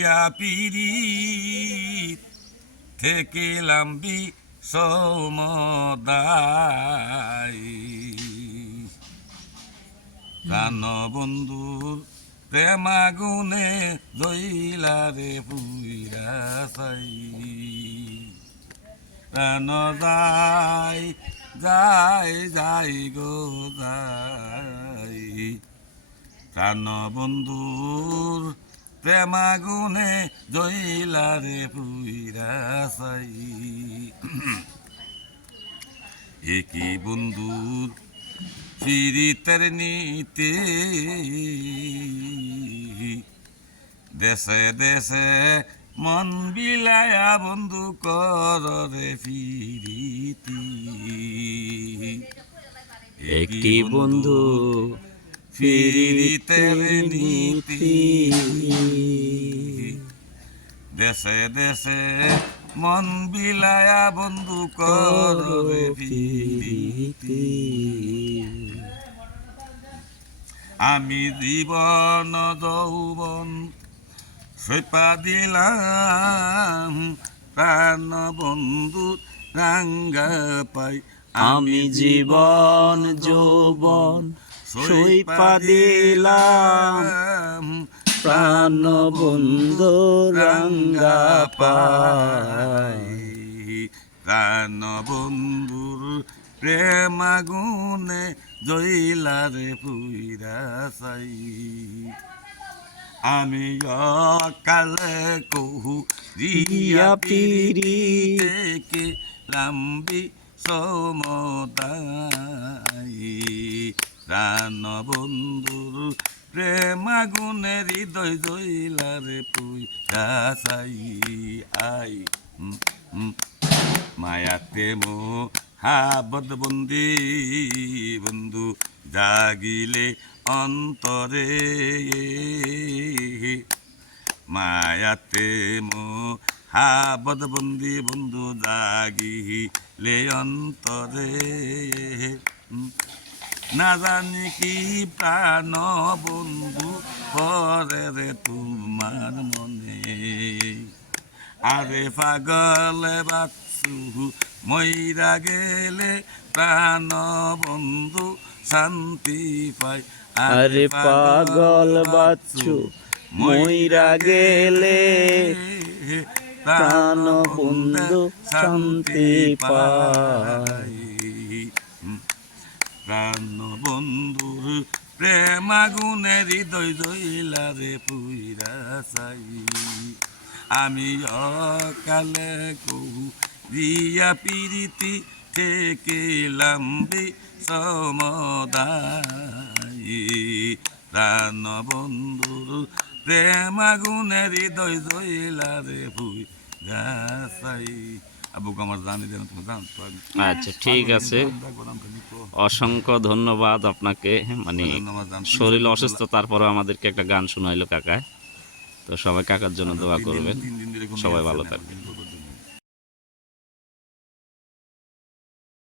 দিয়া পিরি থেকে লাম্বি সমদায় প্রাণ বন্ধুর প্রেমাগুনে দইলারে পুইরা চাই প্রাণ যাই যাই যাই গো যাই প্রাণ বন্ধুর প্রেমাগুনে দইলারে পুইরা চাই একই বন্ধুর পিরিতের নীতি দেশে দেশে মন বিলায়া বন্ধু কররে ফিরিতি একটি বন্ধু পিরিতের নীতি দেশে দেশে মন বিলায়া বন্ধু কররে ফিরিতি আমি জীবন যৌবন সৈপা দিলাম প্রাণ বন্ধু রাঙ্গা পাই আমি জীবন যৌবন সইপা দিলাম প্রাণ বন্ধু রাঙ্গা পাই প্রাণ বন্ধুর প্রেমাগুনে জইলারে পুইরা চাই আমি কালে কহু রিয়া পিরি থেকে লাম্বি সমদাই প্রাণ বন্ধুর প্রেমাগুনে হৃদয় জইলারে পুইরা চাই আই মায়াতে মো হাবদবন্দি বন্ধু জাগিলে অন্তরে মায়াতে মো হাবদবন্দি বন্ধু জাগিলে অন্তরে না জানি কি প্রাণ বন্ধু পরে রে তোমার মনে আরে পাগলে বাচ্চু মইরা গেলে প্রাণ বন্ধু শান্তি পাই আরে পাগল বাচ্চু মইরা গেলে প্রাণ বন্ধু শান্তি পাই প্রাণ বন্ধুর প্রেমাগুনে হৃদয় জইলারে পুইরা চাই আমি অকালে কহু রিয়া পিরিতি থেকে লাম্বি সমদাই প্রাণ বন্ধুর প্রেমাগুনে হৃদয় জইলারে পুইরা চাই আবু আমার জানি দেন তুমি জানতো আচ্ছা ঠিক আছে অসংখ্য ধন্যবাদ আপনাকে মানে শরীর অসুস্থ তারপরে আমাদেরকে একটা গান শোনাইলো কাকা তো সবাই কাকার জন্য দোয়া করবেন সবাই ভালো থাকবেন